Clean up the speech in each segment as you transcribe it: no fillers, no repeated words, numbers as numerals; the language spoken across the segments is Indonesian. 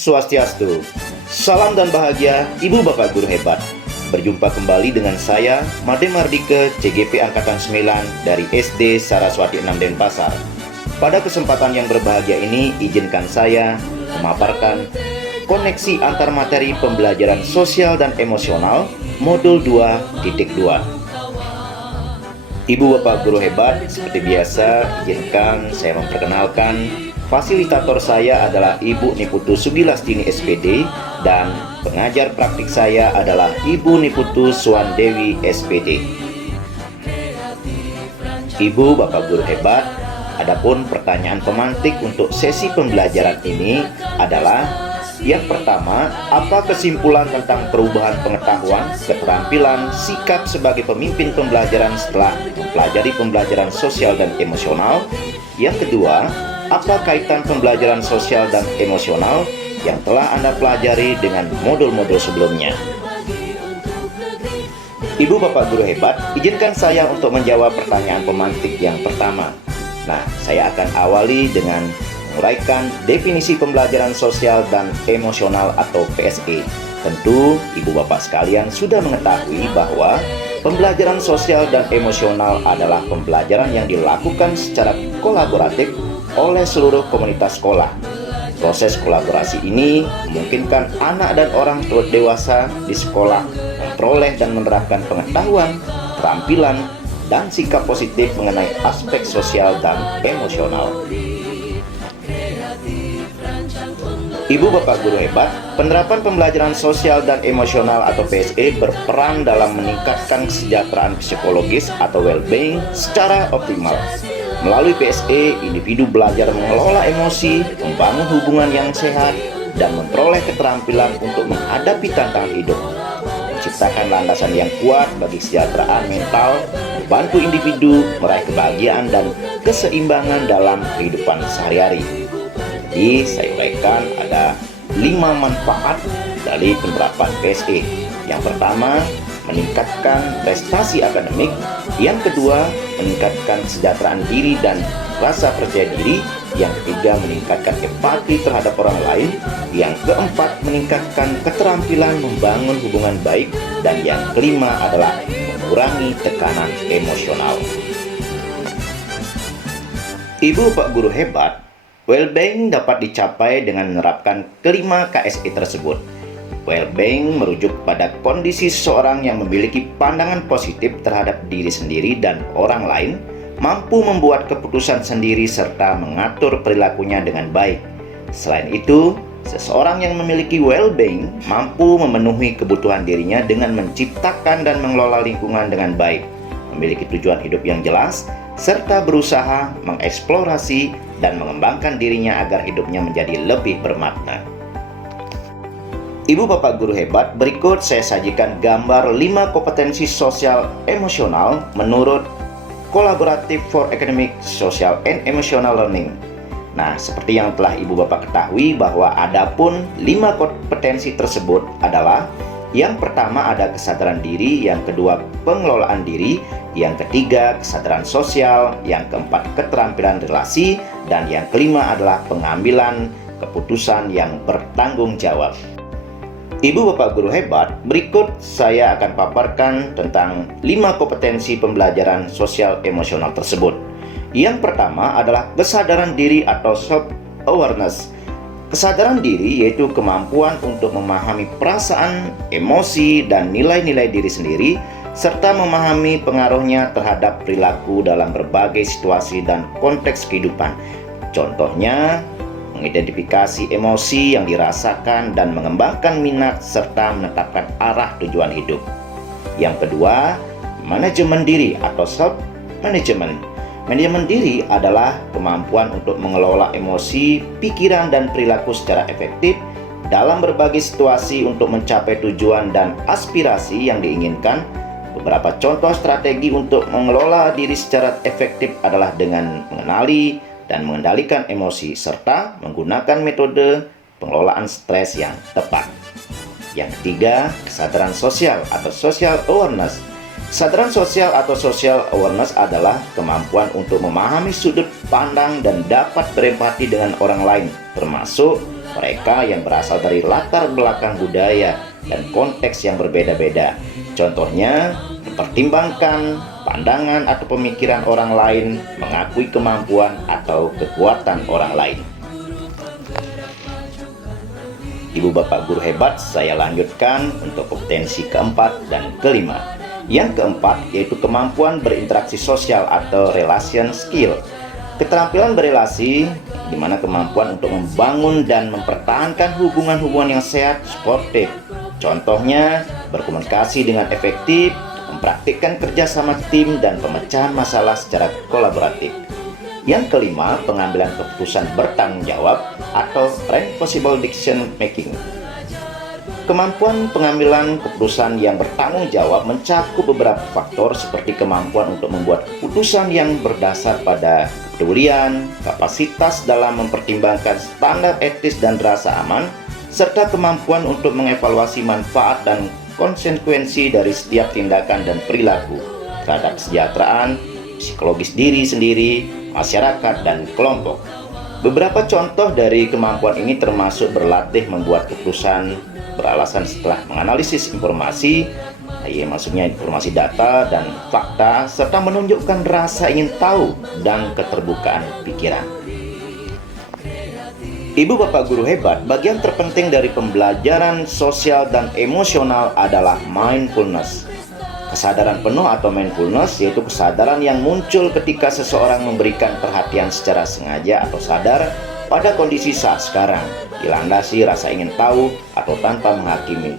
Swastiastu. Salam dan bahagia Ibu Bapak Guru hebat. Berjumpa kembali dengan saya, Made Mardike, CGP Angkatan 9 dari SD Saraswati 6 Denpasar. Pada kesempatan yang berbahagia ini, izinkan saya memaparkan koneksi antar materi pembelajaran sosial dan emosional modul 2.2. Ibu Bapak Guru hebat, seperti biasa, izinkan saya memperkenalkan fasilitator saya adalah Ibu Niputu Sugilastini SPD dan pengajar praktik saya adalah Ibu Niputu Suwandewi SPD. Ibu Bapak Guru hebat, adapun pertanyaan pemantik untuk sesi pembelajaran ini adalah: yang pertama, apa kesimpulan tentang perubahan pengetahuan, keterampilan, sikap sebagai pemimpin pembelajaran setelah mempelajari pembelajaran sosial dan emosional? Yang kedua, apa kaitan pembelajaran sosial dan emosional yang telah Anda pelajari dengan modul-modul sebelumnya? Ibu Bapak Guru hebat, izinkan saya untuk menjawab pertanyaan pemantik yang pertama. Nah, saya akan awali dengan menguraikan definisi pembelajaran sosial dan emosional atau PSE. Tentu Ibu Bapak sekalian sudah mengetahui bahwa pembelajaran sosial dan emosional adalah pembelajaran yang dilakukan secara kolaboratif oleh seluruh komunitas sekolah. Proses kolaborasi ini memungkinkan anak dan orang dewasa di sekolah memperoleh dan menerapkan pengetahuan, keterampilan, dan sikap positif mengenai aspek sosial dan emosional. Ibu Bapak Guru hebat, penerapan pembelajaran sosial dan emosional atau PSE berperan dalam meningkatkan kesejahteraan psikologis atau well-being secara optimal. Melalui PSE, individu belajar mengelola emosi, membangun hubungan yang sehat, dan memperoleh keterampilan untuk menghadapi tantangan hidup. Menciptakan landasan yang kuat bagi kesejahteraan mental, membantu individu meraih kebahagiaan dan keseimbangan dalam kehidupan sehari-hari. Jadi, saya uraikan ada 5 manfaat dari penerapan PSE. Yang pertama, meningkatkan prestasi akademik. Yang kedua, meningkatkan kesejahteraan diri dan rasa percaya diri. Yang ketiga, meningkatkan empati terhadap orang lain. Yang keempat, meningkatkan keterampilan membangun hubungan baik. Dan yang kelima adalah mengurangi tekanan emosional. Ibu Pak Guru hebat, well-being dapat dicapai dengan menerapkan kelima KSE tersebut. Well-being merujuk pada kondisi seseorang yang memiliki pandangan positif terhadap diri sendiri dan orang lain, mampu membuat keputusan sendiri serta mengatur perilakunya dengan baik. Selain itu, seseorang yang memiliki well-being mampu memenuhi kebutuhan dirinya dengan menciptakan dan mengelola lingkungan dengan baik, memiliki tujuan hidup yang jelas, serta berusaha mengeksplorasi dan mengembangkan dirinya agar hidupnya menjadi lebih bermakna. Ibu Bapak Guru hebat, berikut saya sajikan gambar 5 kompetensi sosial emosional menurut Collaborative for Academic, Social and Emotional Learning. Nah, seperti yang telah Ibu Bapak ketahui bahwa adapun 5 kompetensi tersebut adalah: yang pertama ada kesadaran diri, yang kedua pengelolaan diri, yang ketiga kesadaran sosial, yang keempat keterampilan relasi, dan yang kelima adalah pengambilan keputusan yang bertanggung jawab. Ibu Bapak Guru hebat, berikut saya akan paparkan tentang 5 kompetensi pembelajaran sosial emosional tersebut. Yang pertama adalah kesadaran diri atau self-awareness. Kesadaran diri yaitu kemampuan untuk memahami perasaan, emosi, dan nilai-nilai diri sendiri, serta memahami pengaruhnya terhadap perilaku dalam berbagai situasi dan konteks kehidupan. Contohnya, mengidentifikasi emosi yang dirasakan dan mengembangkan minat serta menetapkan arah tujuan hidup. Yang kedua, manajemen diri atau self-management. Manajemen diri adalah kemampuan untuk mengelola emosi, pikiran, dan perilaku secara efektif dalam berbagai situasi untuk mencapai tujuan dan aspirasi yang diinginkan. Beberapa contoh strategi untuk mengelola diri secara efektif adalah dengan mengenali dan mengendalikan emosi, serta menggunakan metode pengelolaan stres yang tepat. Yang ketiga, kesadaran sosial atau social awareness. Kesadaran sosial atau social awareness adalah kemampuan untuk memahami sudut pandang dan dapat berempati dengan orang lain, termasuk mereka yang berasal dari latar belakang budaya dan konteks yang berbeda-beda. Contohnya, mempertimbangkan pandangan atau pemikiran orang lain, mengakui kemampuan atau kekuatan orang lain. Ibu bapak guru hebat, saya lanjutkan untuk kompetensi keempat dan kelima. Yang keempat yaitu kemampuan berinteraksi sosial atau relation skill. Keterampilan berelasi, di mana kemampuan untuk membangun dan mempertahankan hubungan-hubungan yang sehat, sportif. Contohnya, berkomunikasi dengan efektif, mempraktikkan kerja sama tim, dan pemecahan masalah secara kolaboratif. Yang kelima, pengambilan keputusan bertanggung jawab atau responsible decision making. Kemampuan pengambilan keputusan yang bertanggung jawab mencakup beberapa faktor seperti kemampuan untuk membuat keputusan yang berdasar pada kepedulian, kapasitas dalam mempertimbangkan standar etis dan rasa aman, serta kemampuan untuk mengevaluasi manfaat dan konsekuensi dari setiap tindakan dan perilaku terhadap kesejahteraan, psikologis diri sendiri, masyarakat, dan kelompok. Beberapa contoh dari kemampuan ini termasuk berlatih membuat keputusan beralasan setelah menganalisis informasi, maksudnya informasi data dan fakta, serta menunjukkan rasa ingin tahu dan keterbukaan pikiran. Ibu bapak guru hebat, bagian terpenting dari pembelajaran sosial dan emosional adalah mindfulness. Kesadaran penuh atau mindfulness yaitu kesadaran yang muncul ketika seseorang memberikan perhatian secara sengaja atau sadar pada kondisi saat sekarang, dilandasi rasa ingin tahu atau tanpa menghakimi.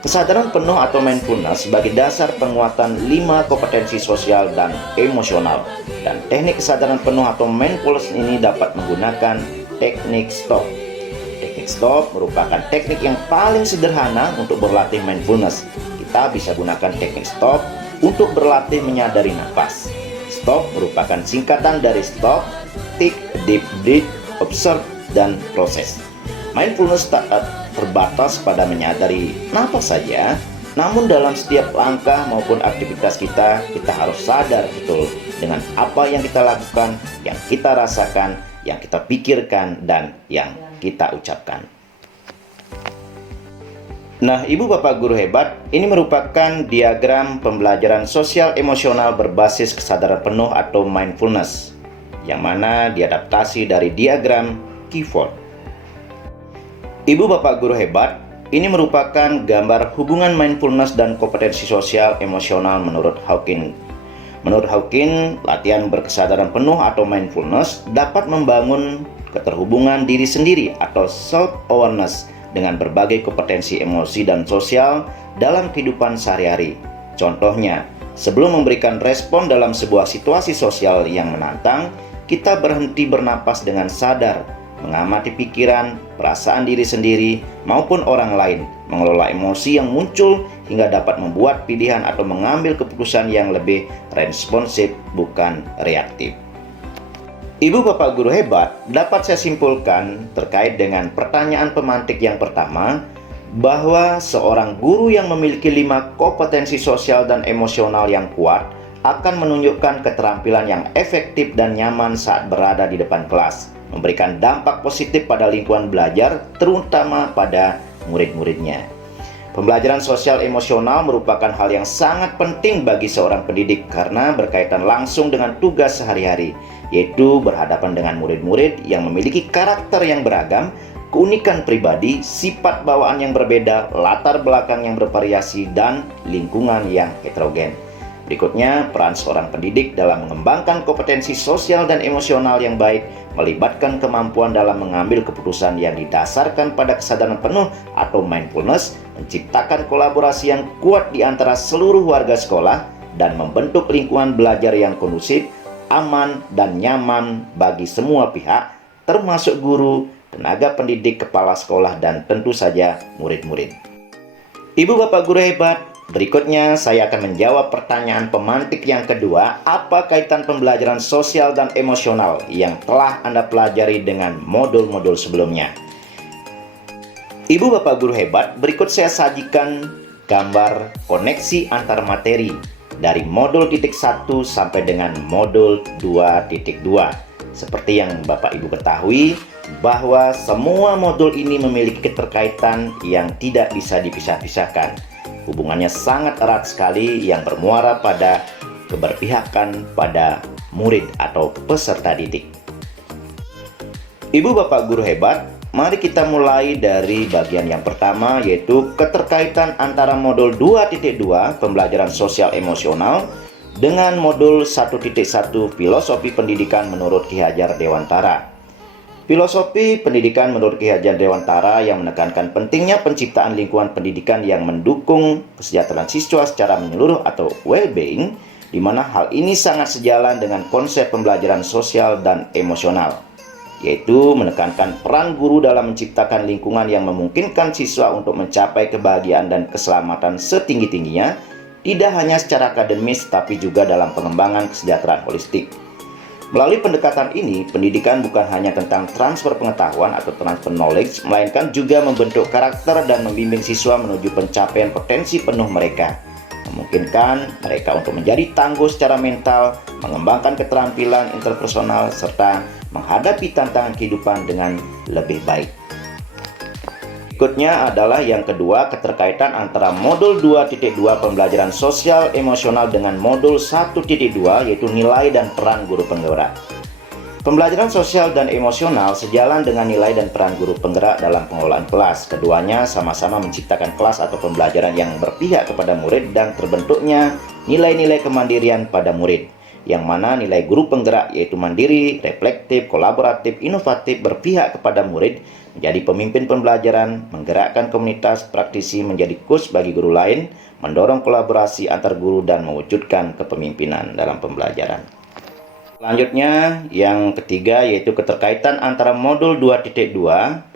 Kesadaran penuh atau mindfulness sebagai dasar penguatan 5 kompetensi sosial dan emosional. Dan teknik kesadaran penuh atau mindfulness ini dapat menggunakan teknik stop. Teknik stop merupakan teknik yang paling sederhana untuk berlatih mindfulness. Kita bisa gunakan teknik stop untuk berlatih menyadari nafas. Stop merupakan singkatan dari stop, take a deep breath, observe, dan proses. Mindfulness tak terbatas pada menyadari nafas saja, namun dalam setiap langkah maupun aktivitas kita harus sadar betul dengan apa yang kita lakukan, yang kita rasakan, yang kita pikirkan, dan yang kita ucapkan. Nah, ibu bapak guru hebat, ini merupakan diagram pembelajaran sosial emosional berbasis kesadaran penuh atau mindfulness, yang mana diadaptasi dari diagram Clifford. Ibu bapak guru hebat, ini merupakan gambar hubungan mindfulness dan kompetensi sosial emosional menurut Hawkins. Menurut Hawkins, latihan berkesadaran penuh atau mindfulness dapat membangun keterhubungan diri sendiri atau self-awareness dengan berbagai kompetensi emosi dan sosial dalam kehidupan sehari-hari. Contohnya, sebelum memberikan respon dalam sebuah situasi sosial yang menantang, kita berhenti bernapas dengan sadar, mengamati pikiran, perasaan diri sendiri maupun orang lain, mengelola emosi yang muncul hingga dapat membuat pilihan atau mengambil keputusan yang lebih responsif, bukan reaktif. Ibu bapak guru hebat, dapat saya simpulkan terkait dengan pertanyaan pemantik yang pertama, bahwa seorang guru yang memiliki 5 kompetensi sosial dan emosional yang kuat akan menunjukkan keterampilan yang efektif dan nyaman saat berada di depan kelas, memberikan dampak positif pada lingkungan belajar, terutama pada murid-muridnya. Pembelajaran sosial emosional merupakan hal yang sangat penting bagi seorang pendidik karena berkaitan langsung dengan tugas sehari-hari, yaitu berhadapan dengan murid-murid yang memiliki karakter yang beragam, keunikan pribadi, sifat bawaan yang berbeda, latar belakang yang bervariasi, dan lingkungan yang heterogen. Berikutnya, peran seorang pendidik dalam mengembangkan kompetensi sosial dan emosional yang baik melibatkan kemampuan dalam mengambil keputusan yang didasarkan pada kesadaran penuh atau mindfulness, menciptakan kolaborasi yang kuat di antara seluruh warga sekolah, dan membentuk lingkungan belajar yang kondusif, aman, dan nyaman bagi semua pihak, termasuk guru, tenaga pendidik, kepala sekolah, dan tentu saja murid-murid. Ibu bapak guru hebat, berikutnya saya akan menjawab pertanyaan pemantik yang kedua, apa kaitan pembelajaran sosial dan emosional yang telah Anda pelajari dengan modul-modul sebelumnya? Ibu bapak guru hebat, berikut saya sajikan gambar koneksi antar materi dari modul titik 1 sampai dengan modul 2.2. Seperti yang Bapak Ibu ketahui bahwa semua modul ini memiliki keterkaitan yang tidak bisa dipisah-pisahkan. Hubungannya sangat erat sekali yang bermuara pada keberpihakan pada murid atau peserta didik. Ibu bapak guru hebat, mari kita mulai dari bagian yang pertama, yaitu keterkaitan antara modul 2.2 pembelajaran sosial emosional dengan modul 1.1 filosofi pendidikan menurut Ki Hajar Dewantara. Filosofi pendidikan menurut Ki Hajar Dewantara yang menekankan pentingnya penciptaan lingkungan pendidikan yang mendukung kesejahteraan siswa secara menyeluruh atau well-being, di mana hal ini sangat sejalan dengan konsep pembelajaran sosial dan emosional, yaitu menekankan peran guru dalam menciptakan lingkungan yang memungkinkan siswa untuk mencapai kebahagiaan dan keselamatan setinggi-tingginya, tidak hanya secara akademis tapi juga dalam pengembangan kesejahteraan holistik. Melalui pendekatan ini, pendidikan bukan hanya tentang transfer pengetahuan atau transfer knowledge, melainkan juga membentuk karakter dan membimbing siswa menuju pencapaian potensi penuh mereka, memungkinkan mereka untuk menjadi tangguh secara mental, mengembangkan keterampilan interpersonal, serta menghadapi tantangan kehidupan dengan lebih baik. Berikutnya adalah yang kedua, keterkaitan antara modul 2.2 pembelajaran sosial emosional dengan modul 1.2, yaitu nilai dan peran guru penggerak. Pembelajaran sosial dan emosional sejalan dengan nilai dan peran guru penggerak dalam pengelolaan kelas. Keduanya sama-sama menciptakan kelas atau pembelajaran yang berpihak kepada murid dan terbentuknya nilai-nilai kemandirian pada murid, yang mana nilai guru penggerak yaitu mandiri, reflektif, kolaboratif, inovatif, berpihak kepada murid, menjadi pemimpin pembelajaran, menggerakkan komunitas, praktisi, menjadi coach bagi guru lain, mendorong kolaborasi antar guru, dan mewujudkan kepemimpinan dalam pembelajaran. Selanjutnya, yang ketiga yaitu keterkaitan antara modul 2.2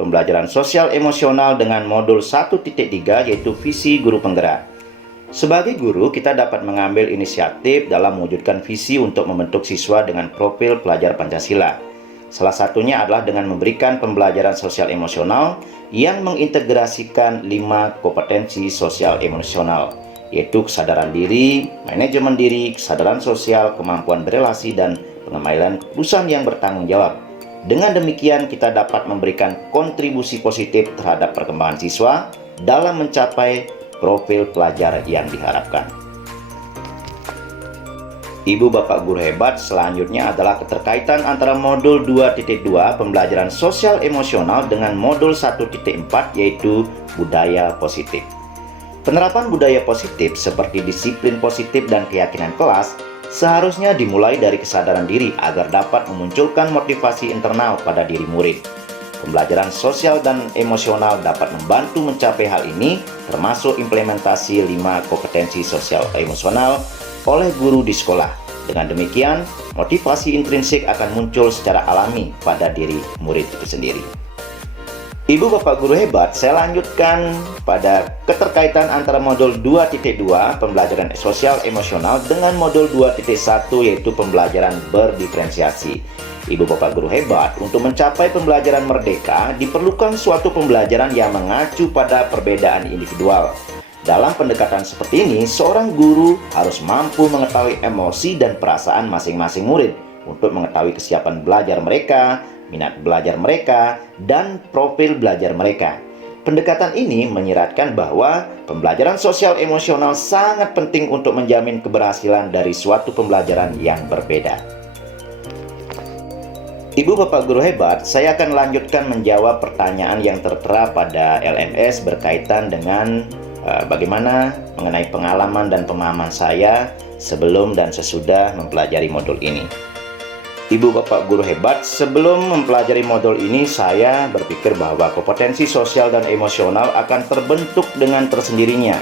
pembelajaran sosial emosional dengan modul 1.3 yaitu visi guru penggerak. Sebagai guru, kita dapat mengambil inisiatif dalam mewujudkan visi untuk membentuk siswa dengan profil pelajar Pancasila. Salah satunya adalah dengan memberikan pembelajaran sosial emosional yang mengintegrasikan 5 kompetensi sosial emosional, yaitu kesadaran diri, manajemen diri, kesadaran sosial, kemampuan berelasi, dan pengambilan keputusan yang bertanggung jawab. Dengan demikian, kita dapat memberikan kontribusi positif terhadap perkembangan siswa dalam mencapai profil pelajar yang diharapkan. Ibu bapak guru hebat, selanjutnya adalah keterkaitan antara modul 2.2 pembelajaran sosial emosional dengan modul 1.4 yaitu budaya positif. Penerapan budaya positif seperti disiplin positif dan keyakinan kelas seharusnya dimulai dari kesadaran diri agar dapat memunculkan motivasi internal pada diri murid. Pembelajaran sosial dan emosional dapat membantu mencapai hal ini, termasuk implementasi 5 kompetensi sosial emosional oleh guru di sekolah. Dengan demikian, motivasi intrinsik akan muncul secara alami pada diri murid itu sendiri. Ibu bapak guru hebat, saya lanjutkan pada keterkaitan antara modul 2.2 pembelajaran sosial emosional dengan modul 2.1 yaitu pembelajaran berdiferensiasi. Ibu bapak guru hebat, untuk mencapai pembelajaran merdeka diperlukan suatu pembelajaran yang mengacu pada perbedaan individual. Dalam pendekatan seperti ini, seorang guru harus mampu mengetahui emosi dan perasaan masing-masing murid untuk mengetahui kesiapan belajar mereka, minat belajar mereka, dan profil belajar mereka. Pendekatan ini menyiratkan bahwa pembelajaran sosial emosional sangat penting untuk menjamin keberhasilan dari suatu pembelajaran yang berbeda. Ibu bapak guru hebat, saya akan lanjutkan menjawab pertanyaan yang tertera pada LMS berkaitan dengan bagaimana mengenai pengalaman dan pemahaman saya sebelum dan sesudah mempelajari modul ini. Ibu bapak guru hebat, sebelum mempelajari modul ini saya berpikir bahwa kompetensi sosial dan emosional akan terbentuk dengan tersendirinya.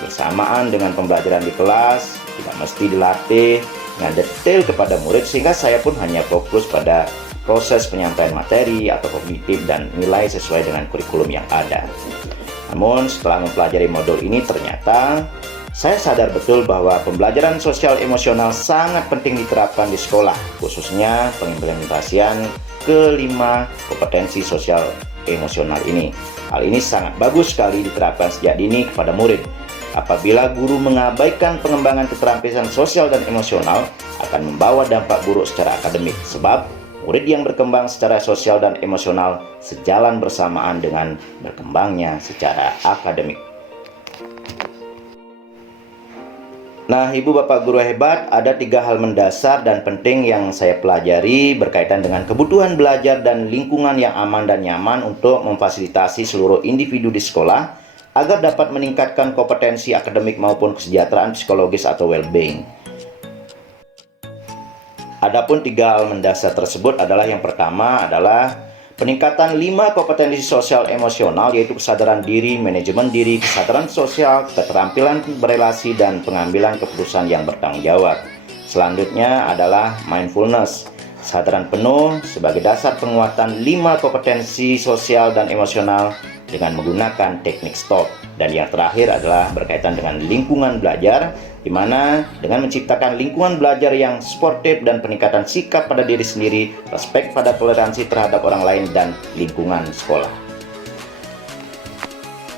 Bersamaan dengan pembelajaran di kelas, tidak mesti dilatih dengan detail kepada murid, sehingga saya pun hanya fokus pada proses penyampaian materi atau kognitif dan nilai sesuai dengan kurikulum yang ada. Namun setelah mempelajari modul ini, ternyata saya sadar betul bahwa pembelajaran sosial emosional sangat penting diterapkan di sekolah, khususnya pengimplementasian kelima kompetensi sosial emosional ini. Hal ini sangat bagus sekali diterapkan sejak dini kepada murid, Apabila guru mengabaikan pengembangan keterampilan sosial dan emosional, akan membawa dampak buruk secara akademik, sebab murid yang berkembang secara sosial dan emosional sejalan bersamaan dengan berkembangnya secara akademik. Nah, Ibu Bapak guru hebat, ada 3 hal mendasar dan penting yang saya pelajari berkaitan dengan kebutuhan belajar dan lingkungan yang aman dan nyaman untuk memfasilitasi seluruh individu di sekolah agar dapat meningkatkan kompetensi akademik maupun kesejahteraan psikologis atau well-being. Adapun 3 hal mendasar tersebut adalah yang pertama adalah peningkatan 5 kompetensi sosial emosional, yaitu kesadaran diri, manajemen diri, kesadaran sosial, keterampilan berelasi, dan pengambilan keputusan yang bertanggung jawab. Selanjutnya adalah mindfulness, kesadaran penuh sebagai dasar penguatan 5 kompetensi sosial dan emosional dengan menggunakan teknik STOP. Dan yang terakhir adalah berkaitan dengan lingkungan belajar, di mana dengan menciptakan lingkungan belajar yang sportif dan peningkatan sikap pada diri sendiri, respek pada toleransi terhadap orang lain, dan lingkungan sekolah.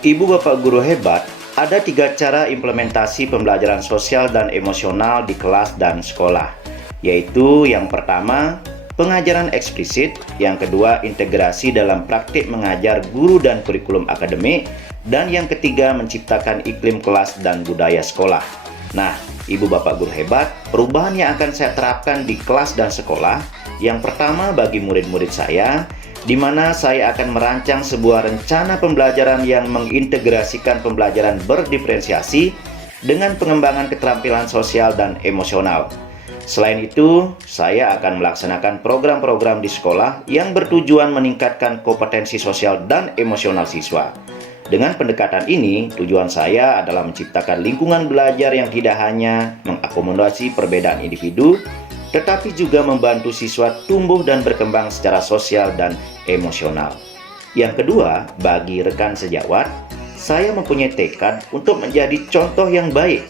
Ibu Bapak guru hebat, ada 3 cara implementasi pembelajaran sosial dan emosional di kelas dan sekolah, yaitu yang pertama, pengajaran eksplisit, yang kedua, integrasi dalam praktik mengajar guru dan kurikulum akademik, dan yang ketiga, menciptakan iklim kelas dan budaya sekolah. Nah, Ibu Bapak guru hebat, perubahan yang akan saya terapkan di kelas dan sekolah, yang pertama bagi murid-murid saya, di mana saya akan merancang sebuah rencana pembelajaran yang mengintegrasikan pembelajaran berdiferensiasi dengan pengembangan keterampilan sosial dan emosional. Selain itu, saya akan melaksanakan program-program di sekolah yang bertujuan meningkatkan kompetensi sosial dan emosional siswa. Dengan pendekatan ini, tujuan saya adalah menciptakan lingkungan belajar yang tidak hanya mengakomodasi perbedaan individu, tetapi juga membantu siswa tumbuh dan berkembang secara sosial dan emosional. Yang kedua, bagi rekan sejawat, saya mempunyai tekad untuk menjadi contoh yang baik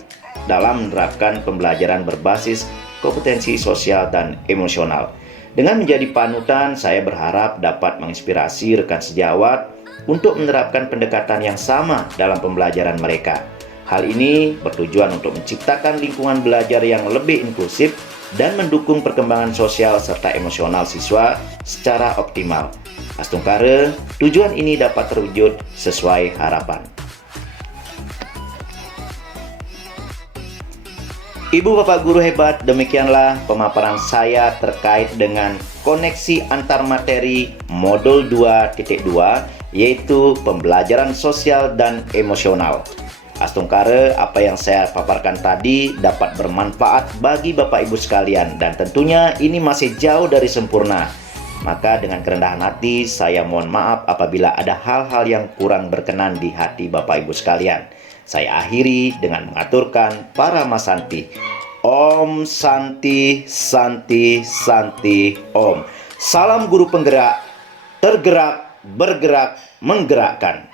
dalam menerapkan pembelajaran berbasis kompetensi sosial dan emosional. Dengan menjadi panutan, saya berharap dapat menginspirasi rekan sejawat untuk menerapkan pendekatan yang sama dalam pembelajaran mereka. Hal ini bertujuan untuk menciptakan lingkungan belajar yang lebih inklusif dan mendukung perkembangan sosial serta emosional siswa secara optimal. Astungkare, tujuan ini dapat terwujud sesuai harapan. Ibu Bapak guru hebat, demikianlah pemaparan saya terkait dengan koneksi antar materi modul 2.2, yaitu pembelajaran sosial dan emosional. Astungkare, apa yang saya paparkan tadi dapat bermanfaat bagi Bapak Ibu sekalian, dan tentunya ini masih jauh dari sempurna. Maka dengan kerendahan hati saya mohon maaf apabila ada hal-hal yang kurang berkenan di hati Bapak Ibu sekalian. Saya akhiri dengan mengaturkan para Masanti. Om Santi Santi Santi Om. Salam guru penggerak, tergerak, bergerak, menggerakkan.